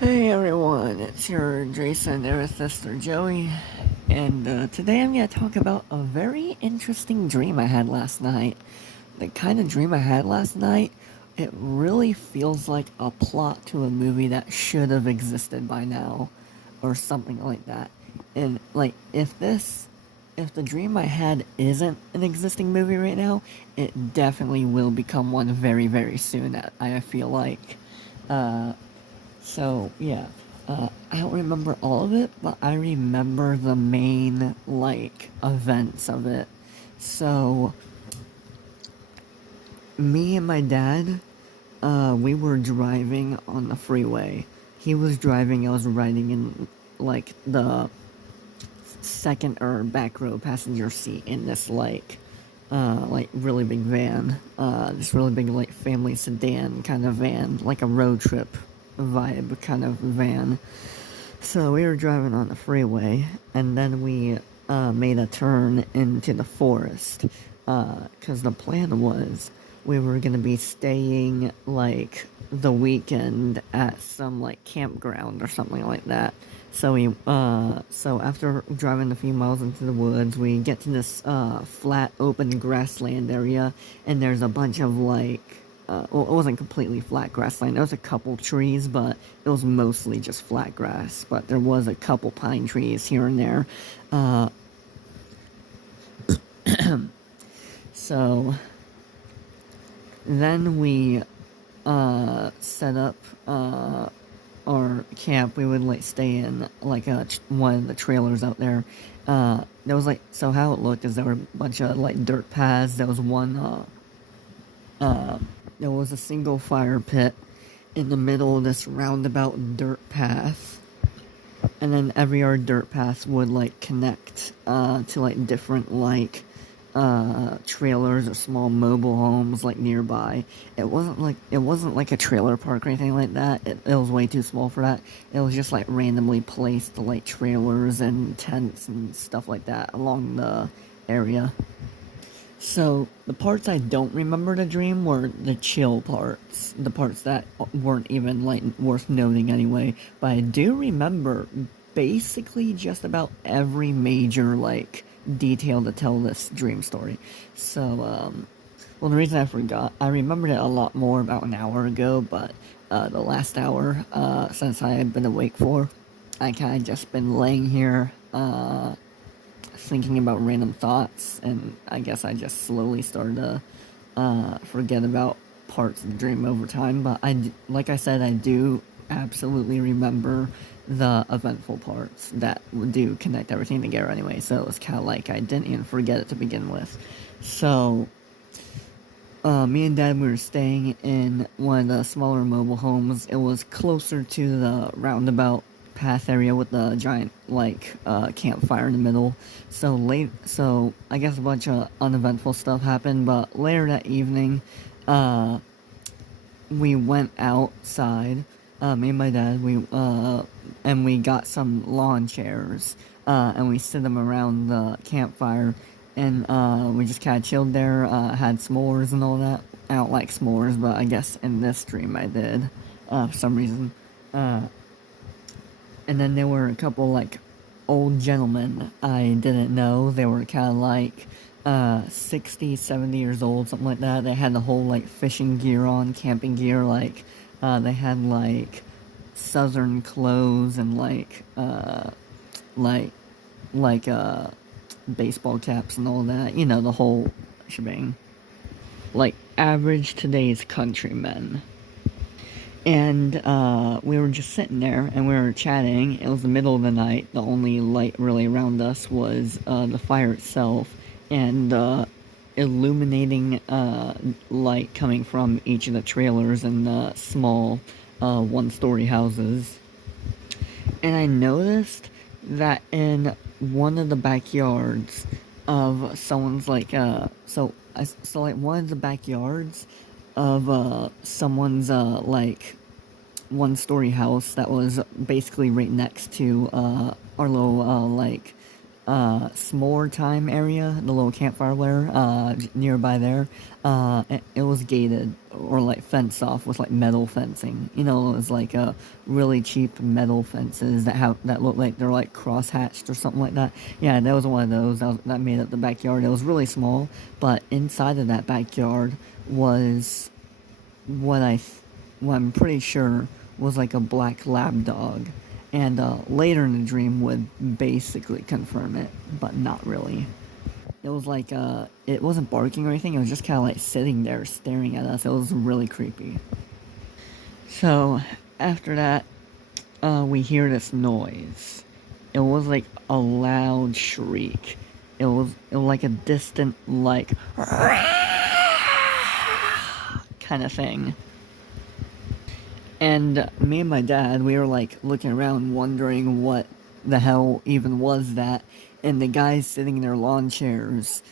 Hey everyone, it's your Jason Amethyst Joey, and today I'm going to talk about a very interesting dream I had last night. The kind of dream I had last night, it really feels like a plot to a movie that should have existed by now, or something like that. And like, if the dream I had isn't an existing movie right now, it definitely will become one very, very soon, I feel like. Uh, so yeah, I don't remember all of it, but I remember the main like events of it. So me and my dad, we were driving on the freeway. He was driving, I was riding in like the second or back row passenger seat in this like really big van, this really big like family sedan kind of van, like a road trip vibe kind of van. So we were driving on the freeway, and then we made a turn into the forest. Because the plan was we were gonna be staying like the weekend at some like campground or something like that. So after driving a few miles into the woods, we get to this flat, open grassland area, and there's a bunch of like well, it wasn't completely flat grassland. There was a couple trees, but it was mostly just flat grass. But there was a couple pine trees here and there. Uh, so then we set up our camp. We would like stay in like one of the trailers out there. There was like, so how it looked is there were a bunch of like dirt paths. There was there was a single fire pit in the middle of this roundabout dirt path, and then every other dirt path would like connect to like different like trailers or small mobile homes like nearby. It wasn't like a trailer park or anything like that. It was way too small for that. It was just like randomly placed like trailers and tents and stuff like that along the area. So the parts I don't remember the dream were the chill parts, the parts that weren't even like worth noting anyway. But I do remember basically just about every major like detail to tell this dream story. So well, the reason I remembered it a lot more about an hour ago, but the last hour since I had been awake for, I kind of just been laying here thinking about random thoughts, and I guess I just slowly started to forget about parts of the dream over time. But like I said, I do absolutely remember the eventful parts that do connect everything together anyway. So it's kind of like I didn't even forget it to begin with. So me and Dad, we were staying in one of the smaller mobile homes. It was closer to the roundabout path area with the giant like campfire in the middle. So I guess a bunch of uneventful stuff happened. But later that evening, uh, we went outside. Me and my dad, and we got some lawn chairs, and we set them around the campfire, and we just kind of chilled there, had s'mores and all that. I don't like s'mores, but I guess in this dream I did, for some reason. Uh, and then there were a couple like old gentlemen I didn't know. They were kind of like 60, 70 years old, something like that. They had the whole like fishing gear on, camping gear, like they had like southern clothes and like like baseball caps and all that. You know, the whole shebang. Like average today's countrymen. And we were just sitting there and we were chatting. It was the middle of the night. The only light really around us was the fire itself and illuminating light coming from each of the trailers and the small one-story houses. And I noticed that in one of the backyards of someone's like so like one of the backyards of someone's like one story house that was basically right next to our little s'more time area, the little campfire where nearby there, it was gated or like fenced off with like metal fencing. You know, it was like really cheap metal fences that look like they're like cross hatched or something like that. Yeah, that was one of those that made up the backyard. It was really small, but inside of that backyard was what what I'm pretty sure was like a black lab dog, and later in the dream would basically confirm it, but not really. It was like it wasn't barking or anything. It was just kind of like sitting there staring at us. It was really creepy. So after that, we hear this noise. It was like a loud shriek. It was like a distant like kind of thing. And me and my dad, we were like looking around wondering what the hell even was that. And the guys sitting in their lawn chairs,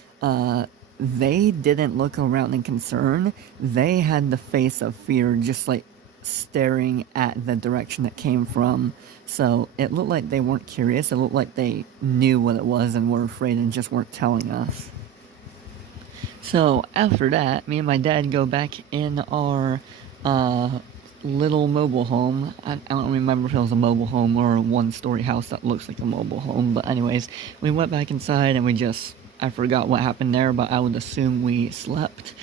they didn't look around in concern. They had the face of fear, just like staring at the direction it came from. So it looked like they weren't curious. It looked like they knew what it was and were afraid and just weren't telling us. So after that, me and my dad go back in our little mobile home. I don't remember if it was a mobile home or a one-story house that looks like a mobile home. But anyways, we went back inside and I forgot what happened there, but I would assume we slept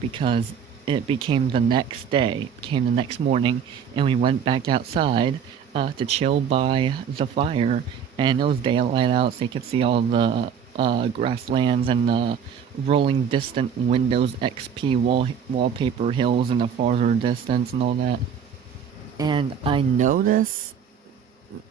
because it became the next day, became the next morning, and we went back outside to chill by the fire, and it was daylight out, so you could see all the grasslands and the rolling distant Windows XP wallpaper hills in the farther distance and all that. And I noticed,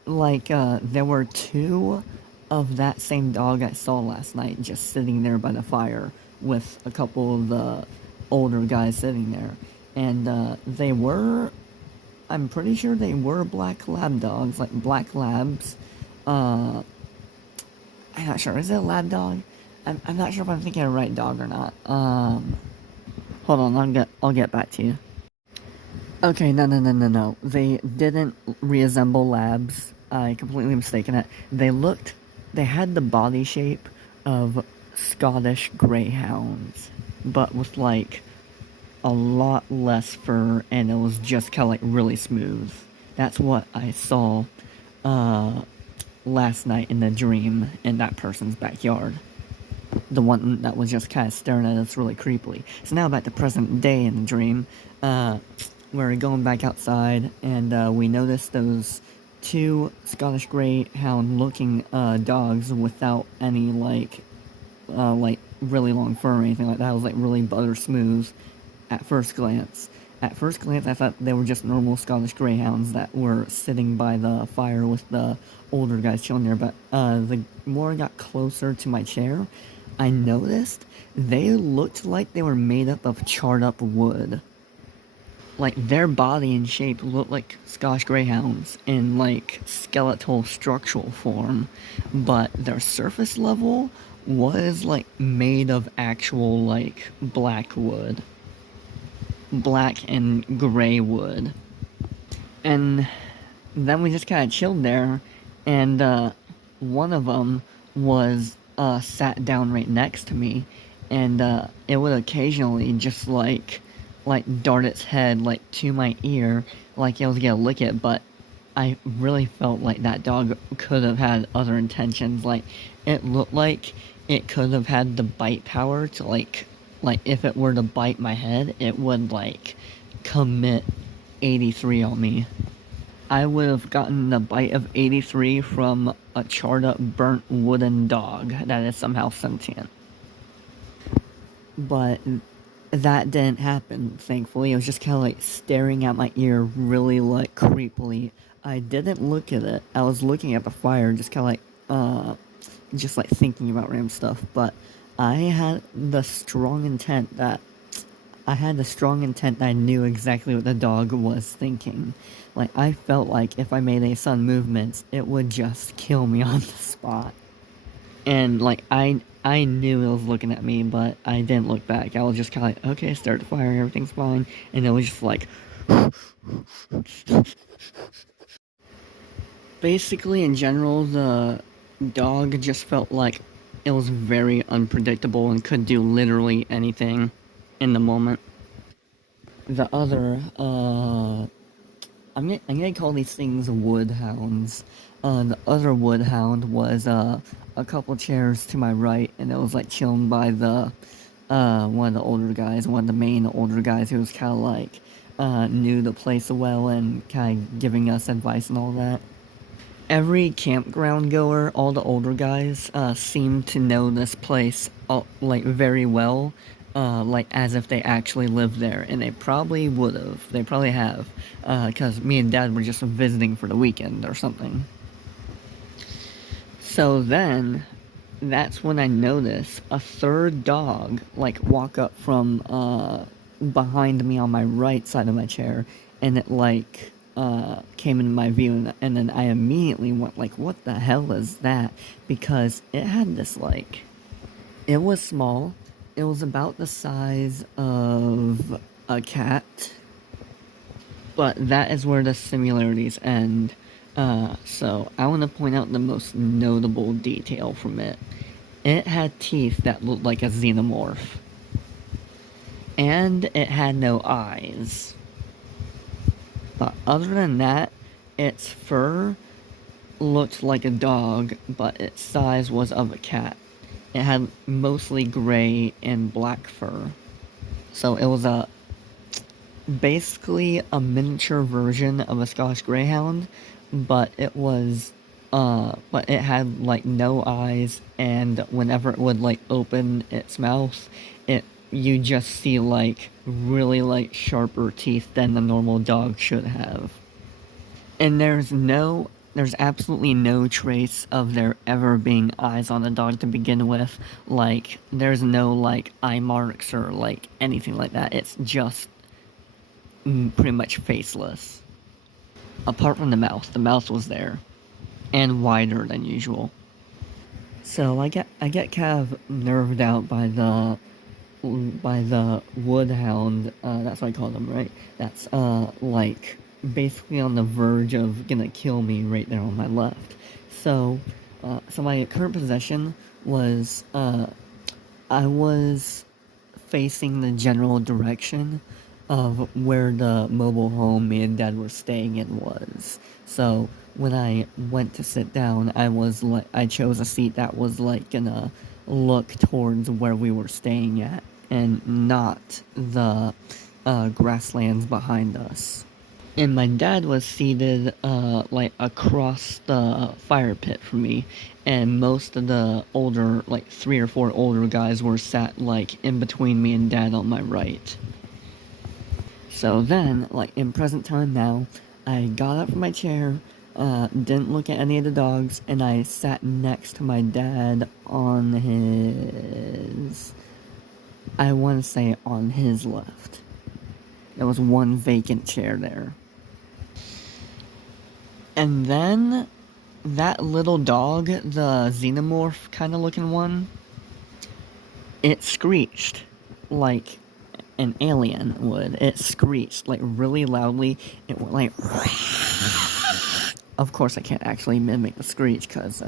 like, there were two of that same dog I saw last night just sitting there by the fire with a couple of the older guys sitting there. And I'm pretty sure they were black lab dogs, like black labs. I'm not sure. Is it a lab dog? I'm not sure if I'm thinking of the right dog or not. Hold on, I'll get back to you. Okay, no. They didn't reassemble labs. I completely mistaken it. They had the body shape of Scottish greyhounds, but with like a lot less fur, and it was just kind of like really smooth. That's what I saw last night in the dream in that person's backyard. The one that was just kind of staring at us really creepily. So now back to present day in the dream. We're going back outside, and we noticed those two Scottish Greyhound looking dogs without any like really long fur or anything like that. It was like really butter smooth at first glance. At first glance, I thought they were just normal Scottish Greyhounds that were sitting by the fire with the older guys chilling there, but the more I got closer to my chair, I noticed they looked like they were made up of charred up wood. Like, their body and shape looked like Scottish Greyhounds in, like, skeletal structural form, but their surface level was, like, made of actual, like, black wood. Black and gray wood. And then we just kind of chilled there, and one of them was sat down right next to me, and it would occasionally just like dart its head like to my ear, like it was gonna lick it. But I really felt like that dog could have had other intentions. Like, it looked like it could have had the bite power to like if it were to bite my head, it would like commit 83 on me. I would have gotten the bite of 83 from a charred up burnt wooden dog that is somehow sentient. But that didn't happen, thankfully. It was just kind of like staring at my ear really like creepily. I didn't look at it. I was looking at the fire, just kind of like thinking about random stuff. But I had the strong intent that I knew exactly what the dog was thinking. Like, I felt like if I made any sudden movements, it would just kill me on the spot. And like, I knew it was looking at me, but I didn't look back. I was just kind of like, okay, start the fire, everything's fine. And it was just like, basically in general, dog just felt like it was very unpredictable and could do literally anything in the moment. The other, I'm gonna call these things woodhounds. The other woodhound was a couple chairs to my right, and it was like chilling by the one of the older guys, one of the main older guys who was kind of like knew the place well and kind of giving us advice and all that. Every campground goer, all the older guys, seem to know this place like very well, like as if they actually lived there, and they probably would have. They probably have, because me and Dad were just visiting for the weekend or something. So then, that's when I noticed a third dog like walk up from behind me on my right side of my chair, and it like came into my view, and then I immediately went like, what the hell is that? Because it had this like, it was small, it was about the size of a cat, but that is where the similarities end. So I want to point out the most notable detail from it. It had teeth that looked like a xenomorph. And it had no eyes. But other than that, its fur looked like a dog, but its size was of a cat. It had mostly gray and black fur. So it was basically a miniature version of a Scottish Greyhound, but but it had like no eyes, and whenever it would like open its mouth, it you just see like really like sharper teeth than the normal dog should have. And there's absolutely no trace of there ever being eyes on the dog to begin with. Like there's no like eye marks or like anything like that. It's just pretty much faceless. Apart from the mouth was there and wider than usual. So I get kind of nerved out by the woodhound. That's what I call them, right? That's like basically on the verge of gonna kill me right there on my left. So so my current position was I was facing the general direction of where the mobile home me and Dad were staying in was. So when I went to sit down, I chose a seat that was like gonna look towards where we were staying at, and not the grasslands behind us. And my dad was seated like across the fire pit from me, and most of the older, like 3 or 4 older guys were sat like in between me and Dad on my right. So then, like in present time now, I got up from my chair, didn't look at any of the dogs, and I sat next to my dad on his, I want to say on his left. There was one vacant chair there. And then that little dog, the xenomorph kind of looking one, it screeched like an alien would. It screeched like really loudly. It went like. Of course, I can't actually mimic the screech because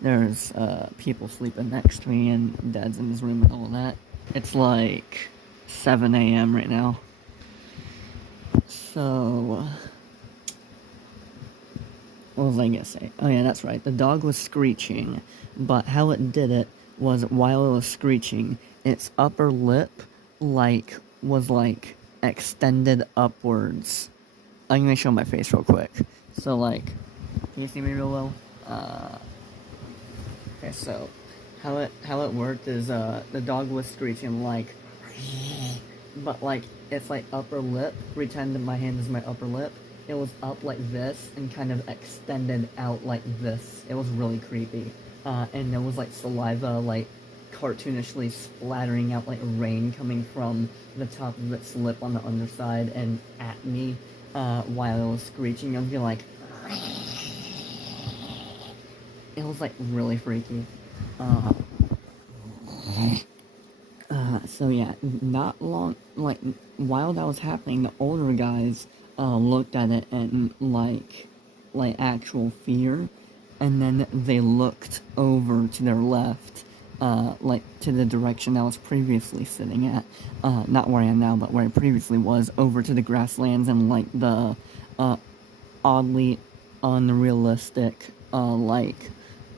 there's people sleeping next to me and Dad's in his room and all that. It's like 7 a.m. right now. So, what was I gonna say? Oh yeah, that's right. The dog was screeching, but how it did it was while it was screeching, its upper lip was extended upwards. I'm gonna show my face real quick. So like, can you see me real well? Okay, so how it worked is the dog was screeching like, but like it's like upper lip. Pretend that my hand is my upper lip. It was up like this and kind of extended out like this. It was really creepy. And there was like saliva like cartoonishly splattering out like rain coming from the top of its lip on the underside and at me while it was screeching. I was like, it was like really freaky. So yeah, not long, like while that was happening, the older guys looked at it and like actual fear, and then they looked over to their left, like to the direction I was previously sitting at, not where I am now, but where I previously was, over to the grasslands and like the oddly unrealistic like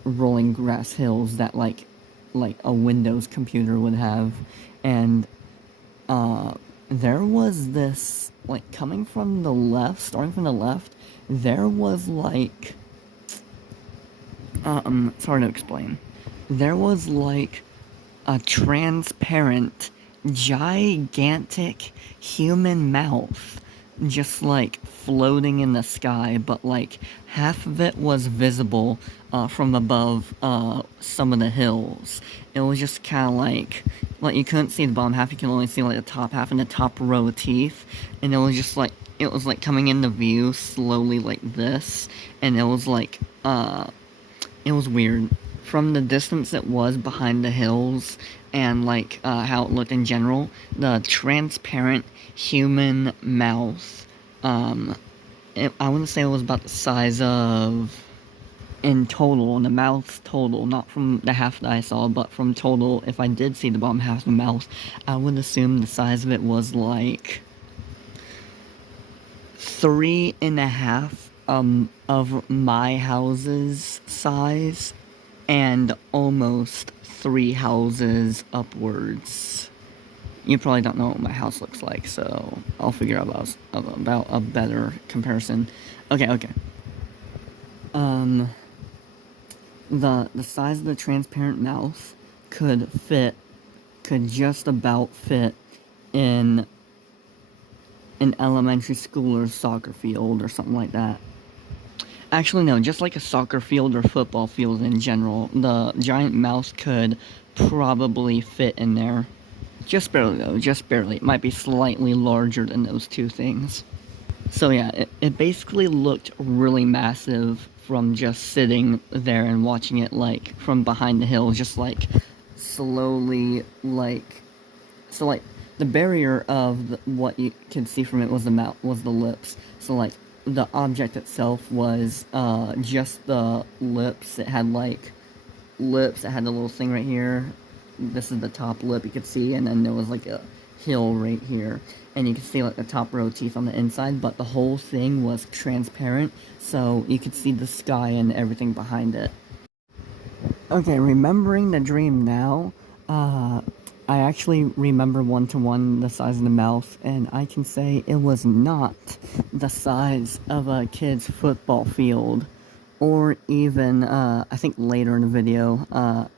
rolling grass hills that like a Windows computer would have. And there was this, like, coming from the left, starting from the left, there was like it's hard to explain. There was like a transparent, gigantic human mouth just like floating in the sky, but like half of it was visible from above some of the hills. It was just kind of like you couldn't see the bottom half, you can only see like the top half and the top row of teeth, and it was just like, it was like coming into view slowly like this, and it was like it was weird. From the distance it was behind the hills and like how it looked in general, the transparent human mouth, I want to say it was about the size of, in total, in the mouth total, not from the half that I saw, but from total, if I did see the bottom half of the mouth, I would assume the size of it was like 3.5 of my house's size, and almost 3 houses upwards. You probably don't know what my house looks like, so I'll figure out about a better comparison. Okay. The size of the transparent mouth could just about fit in an elementary school or soccer field or something like that. Actually, no, just like a soccer field or football field in general. The giant mouth could probably fit in there. Just barely, though, just barely. It might be slightly larger than those two things. So yeah, it basically looked really massive from just sitting there and watching it, like, from behind the hill, just, like, slowly, like... So, like, the barrier of what you could see from it was the mouth, was the lips. So, like, the object itself was just the lips. It had like lips. It had a little thing right here. This is the top lip you could see, and then there was like a hill right here, and you could see like the top row of teeth on the inside, but the whole thing was transparent, so you could see the sky and everything behind it. Okay, remembering the dream now, I actually remember one-to-one the size of the mouth, and I can say it was not the size of a kid's football field, or even, I think later in the video,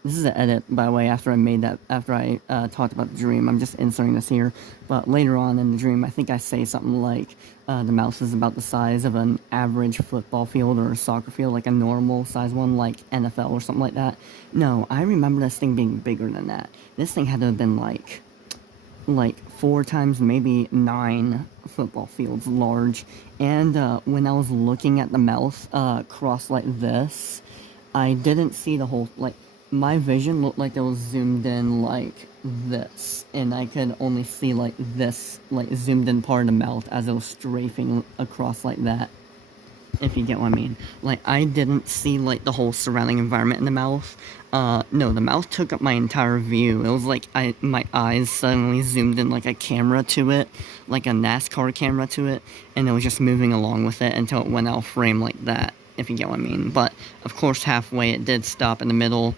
this is an edit, by the way, after I talked about the dream. I'm just inserting this here, but later on in the dream, I think I say something like, the mouse is about the size of an average football field or a soccer field, like a normal size one, like NFL or something like that. No, I remember this thing being bigger than that. This thing had to have been like 4 times, maybe 9 football fields large. And when I was looking at the mouth crossed like this, I didn't see the whole, like, my vision looked like it was zoomed in like this, and I could only see like this, like, zoomed in part of the mouth as it was strafing across like that, if you get what I mean. Like, I didn't see like the whole surrounding environment in the mouth. No, the mouth took up my entire view. It was like my eyes suddenly zoomed in like a camera to it, like a NASCAR camera to it, and it was just moving along with it until it went out of frame like that, if you get what I mean. But, of course, halfway it did stop in the middle.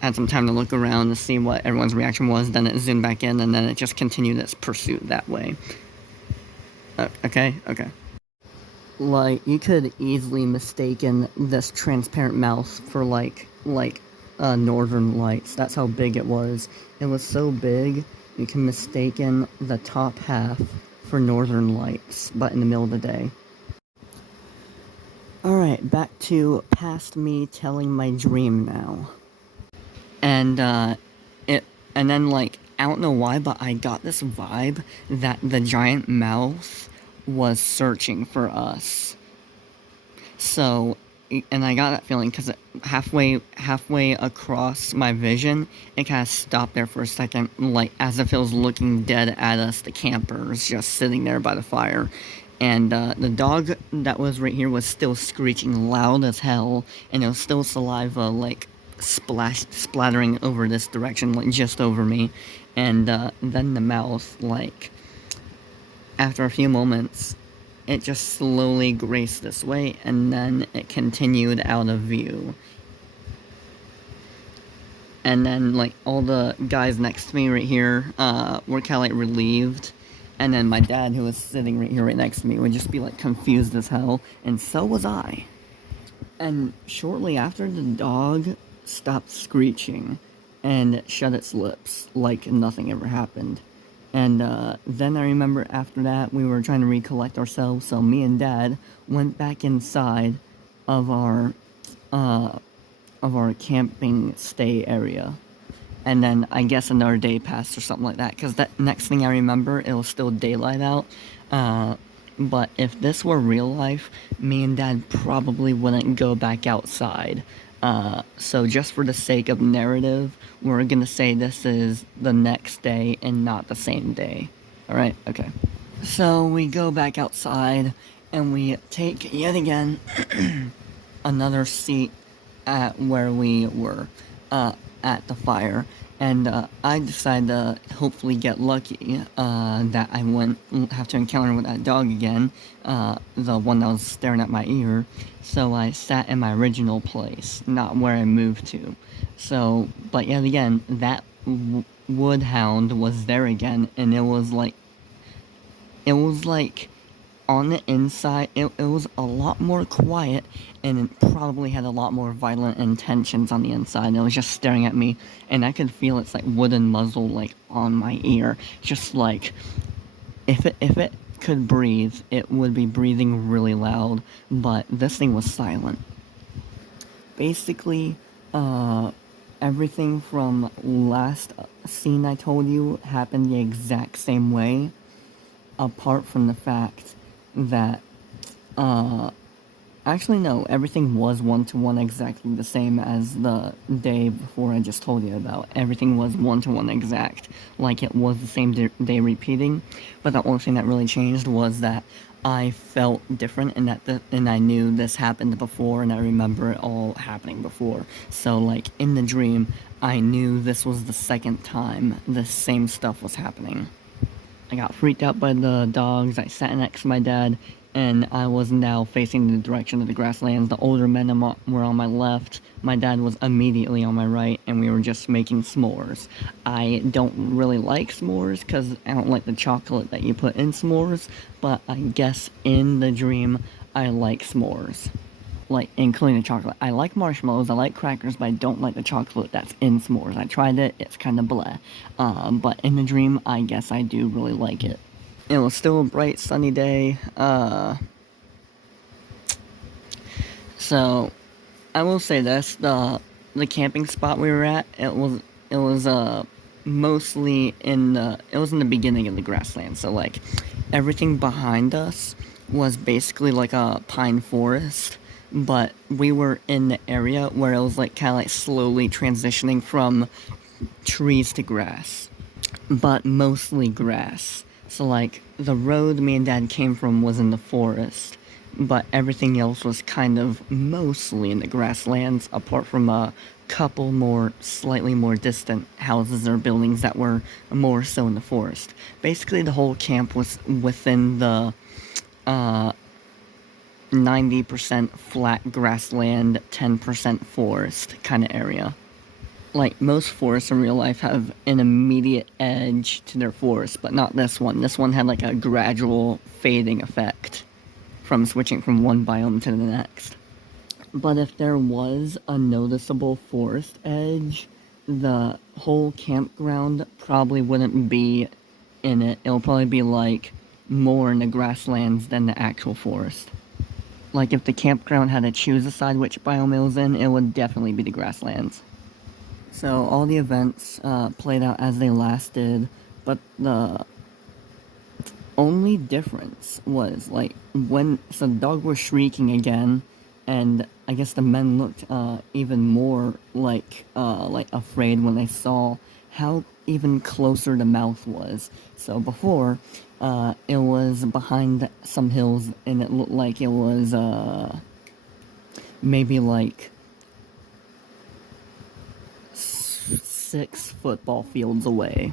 Had some time to look around to see what everyone's reaction was, then it zoomed back in, and then it just continued its pursuit that way. Okay. Like, you could easily mistaken this transparent mouth for like Northern Lights. That's how big it was. It was so big, you can mistaken the top half for Northern Lights, but in the middle of the day. Alright, back to past me telling my dream now. And, and then, like, I don't know why, but I got this vibe that the giant mouth was searching for us. So, and I got that feeling because halfway across my vision, it kind of stopped there for a second, like, as if it was looking dead at us, the campers, just sitting there by the fire. And the dog that was right here was still screeching loud as hell, and it was still saliva like splattering over this direction, like just over me. And then the mouse, like after a few moments, it just slowly graced this way, and then it continued out of view. And then, like, all the guys next to me right here were kind of, like, relieved. And then my dad, who was sitting right here right next to me, would just be, like, confused as hell. And so was I. And shortly after, the dog stopped screeching and shut its lips like nothing ever happened. And then I remember after that, we were trying to recollect ourselves, so me and Dad went back inside of our camping stay area. And then I guess another day passed or something like that, because that next thing I remember, it was still daylight out. But if this were real life, me and Dad probably wouldn't go back outside. So just for the sake of narrative, we're gonna say this is the next day and not the same day. Alright, okay. So we go back outside and we take, yet again, another seat at where we were, at the fire. And I decided to hopefully get lucky that I wouldn't have to encounter with that dog again, the one that was staring at my ear. So I sat in my original place, not where I moved to. So, but yet again, that woodhound was there again, and it was like on the inside, it was a lot more quiet, and it probably had a lot more violent intentions on the inside. It was just staring at me, and I could feel its like wooden muzzle like on my ear. Just like if it could breathe, it would be breathing really loud, but this thing was silent. Basically, everything from last scene I told you happened the exact same way, apart from the fact that, actually no, everything was one-to-one exactly the same as the day before I just told you about. Everything was one-to-one exact, like it was the same day repeating, but the only thing that really changed was that I felt different, and I knew this happened before, and I remember it all happening before. So, like, in the dream, I knew this was the second time the same stuff was happening. I got freaked out by the dogs. I sat next to my dad, and I was now facing the direction of the grasslands. The older men were on my left. My dad was immediately on my right, and we were just making s'mores. I don't really like s'mores because I don't like the chocolate that you put in s'mores, but I guess in the dream, I like s'mores, like including the chocolate. I like marshmallows, I like crackers, but I don't like the chocolate that's in s'mores. I tried it, it's kind of bleh. But in the dream, I guess I do really like it. It was still a bright, sunny day. So I will say this: the camping spot we were at, it was mostly in the beginning of the grassland. So like everything behind us was basically like a pine forest, but we were in the area where it was like kind of like slowly transitioning from trees to grass, but mostly grass. So like the road me and Dad came from was in the forest, but everything else was kind of mostly in the grasslands, apart from a couple more slightly more distant houses or buildings that were more so in the forest. Basically the whole camp was within the 90% flat grassland, 10% forest kind of area. Like, most forests in real life have an immediate edge to their forest, but not this one. This one had like a gradual fading effect from switching from one biome to the next. But if there was a noticeable forest edge, the whole campground probably wouldn't be in it. It'll probably be like more in the grasslands than the actual forest. Like, if the campground had to choose a side which biome it was in, it would definitely be the grasslands. So all the events played out as they lasted, but the only difference was like so the dog was shrieking again, and I guess the men looked even more like afraid when they saw how even closer the mouth was. So before, It was behind some hills, and it looked like it was, maybe like 6 football fields away.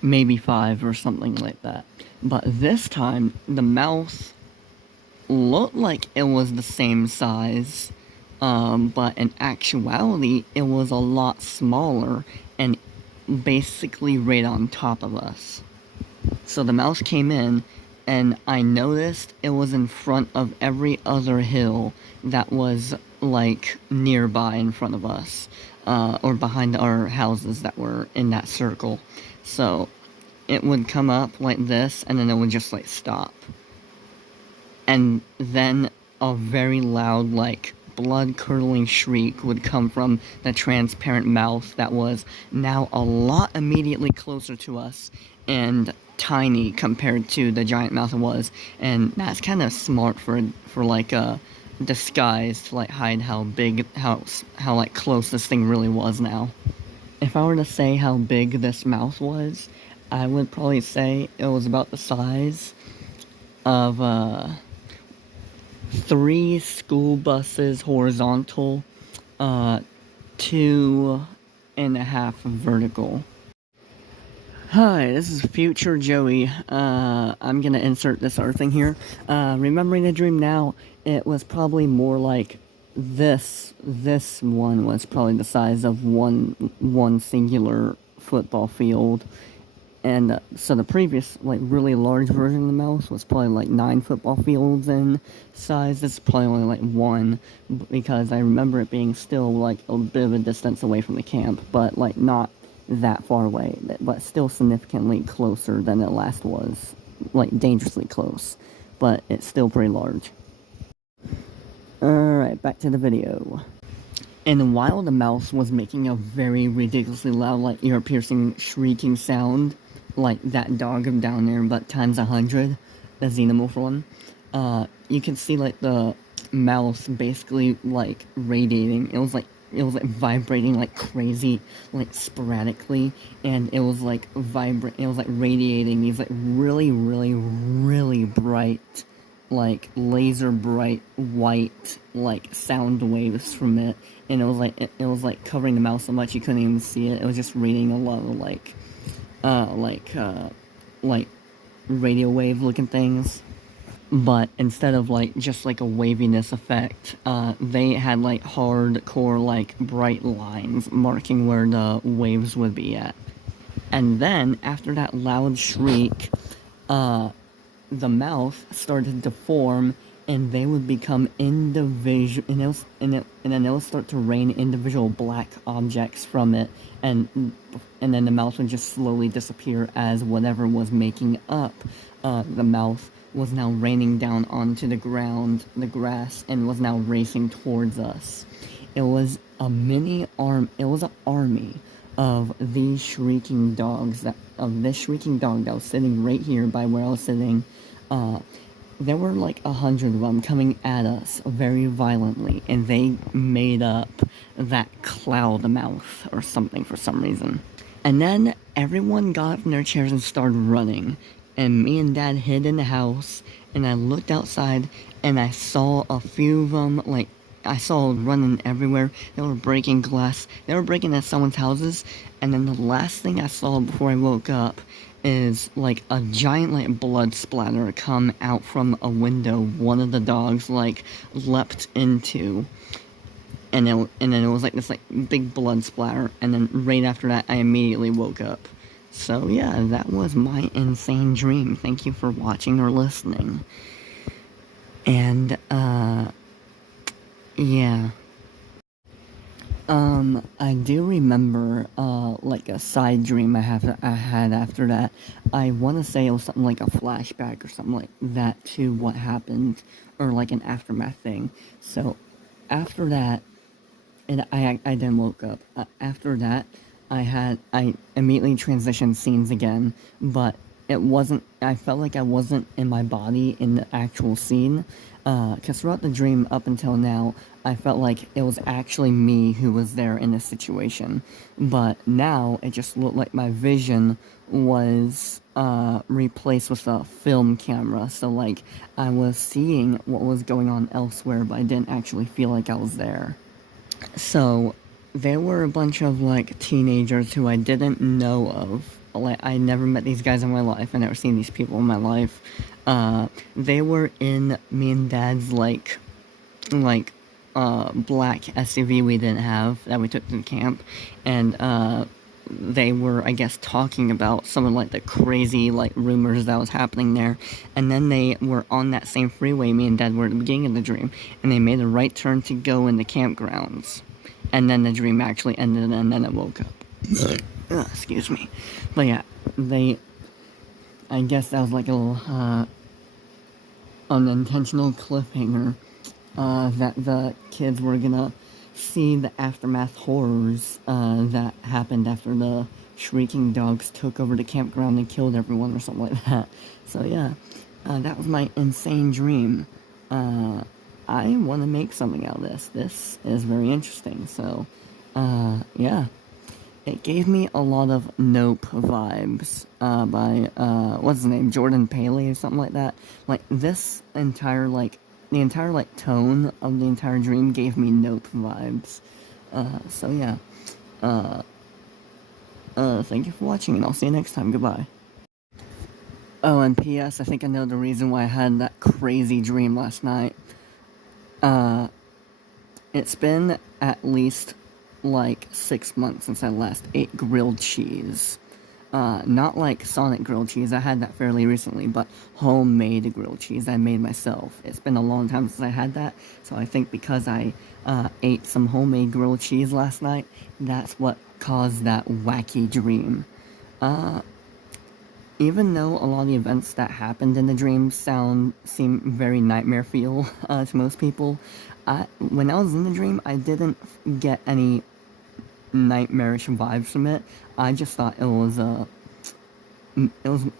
Maybe 5 or something like that. But this time, the mouse looked like it was the same size, but in actuality, it was a lot smaller and basically right on top of us. So the mouse came in, and I noticed it was in front of every other hill that was like nearby in front of us, or behind our houses that were in that circle. So it would come up like this, and then it would just like stop. And then a very loud, like, blood-curdling shriek would come from the transparent mouth that was now a lot immediately closer to us and tiny compared to the giant mouth it was. And that's kind of smart for like a disguise to like hide how big, how like close this thing really was now. If I were to say how big this mouth was, I would probably say it was about the size of 3 school buses horizontal, 2.5 vertical. Hi, this is Future Joey. I'm gonna insert this other thing here. Remembering the dream now, it was probably more like this. This one was probably the size of one singular football field. And so the previous, like, really large version of the mouse was probably like 9 football fields in size. This is probably only like 1, because I remember it being still like a bit of a distance away from the camp, but like not that far away, but still significantly closer than it last was. Like dangerously close, but it's still pretty large. Alright, back to the video. And while the mouse was making a very ridiculously loud, like ear-piercing, shrieking sound, like that dog down there, but times 100, the xenomorph one, you can see like the mouse basically like radiating. It was like vibrating like crazy, like sporadically, and it was like it was like radiating these like really, really, really bright, like laser bright white like sound waves from it, and it was like covering the mouse so much you couldn't even see it. It was just reading a lot of like radio wave looking things. But instead of like just like a waviness effect, they had like hardcore like bright lines marking where the waves would be at. And then after that loud shriek, the mouth started to form, and they would become individual, and then it would start to rain individual black objects from it, and then the mouth would just slowly disappear as whatever was making up the mouth was now raining down onto the ground, the grass, and was now racing towards us. It was an army of these shrieking dogs, of this shrieking dog that was sitting right here by where I was sitting. There were like 100 of them coming at us very violently, and they made up that cloud mouth or something for some reason. And then everyone got up from their chairs and started running, and me and Dad hid in the house, and I looked outside, and I saw a few of them, like, I saw running everywhere. They were breaking glass. They were breaking at someone's houses, and then the last thing I saw before I woke up is, like, a giant, like, blood splatter come out from a window one of the dogs, like, leapt into. And then it was, like, this, like, big blood splatter, and then right after that, I immediately woke up. So yeah, that was my insane dream. Thank you for watching or listening. And, yeah. I do remember, like a side dream I had after that. I want to say it was something like a flashback or something like that to what happened, or like an aftermath thing. So, after that, and I then woke up. After that, I immediately transitioned scenes again, but I felt like I wasn't in my body in the actual scene, because throughout the dream up until now, I felt like it was actually me who was there in this situation. But now, it just looked like my vision was replaced with a film camera. So, like, I was seeing what was going on elsewhere, but I didn't actually feel like I was there. So, there were a bunch of, like, teenagers who I didn't know of. Like, I never met these guys in my life. I never seen these people in my life. They were in me and Dad's, like, black SUV we didn't have that we took to camp. And, they were, I guess, talking about some of, like, the crazy, like, rumors that was happening there. And then they were on that same freeway me and Dad were at the beginning of the dream, and they made a right turn to go in the campgrounds. And then the dream actually ended, and then I woke up. Excuse me. But yeah, I guess that was like a little, unintentional cliffhanger, that the kids were gonna see the aftermath horrors that happened after the shrieking dogs took over the campground and killed everyone or something like that. So yeah, that was my insane dream. I want to make something out of this. This is very interesting. So, yeah. It gave me a lot of Nope vibes by, what's his name, Jordan Paley or something like that. Like, this entire, like, the entire, like, tone of the entire dream gave me Nope vibes. So yeah. Thank you for watching, and I'll see you next time. Goodbye. Oh, and P.S. I think I know the reason why I had that crazy dream last night. It's been at least like 6 months since I last ate grilled cheese. Not like Sonic grilled cheese, I had that fairly recently, but homemade grilled cheese I made myself. It's been a long time since I had that, so I think because I ate some homemade grilled cheese last night, that's what caused that wacky dream. Even though a lot of the events that happened in the dream seem very nightmare feel to most people, when I was in the dream, I didn't get any nightmarish vibes from it. I just thought it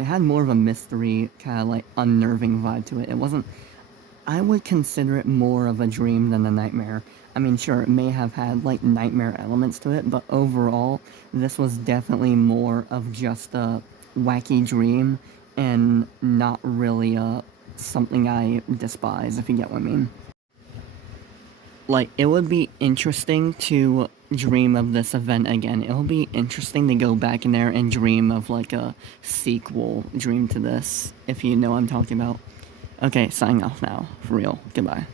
had more of a mystery, kind of like unnerving vibe to it. It wasn't. I would consider it more of a dream than a nightmare. I mean, sure, it may have had like nightmare elements to it, but overall, this was definitely more of just a wacky dream and not really something I despise, if you get what I mean. Like, it would be interesting to dream of this event again. It'll be interesting to go back in there and dream of like a sequel dream to this, if you know what I'm talking about. Okay, signing off now. For real. Goodbye.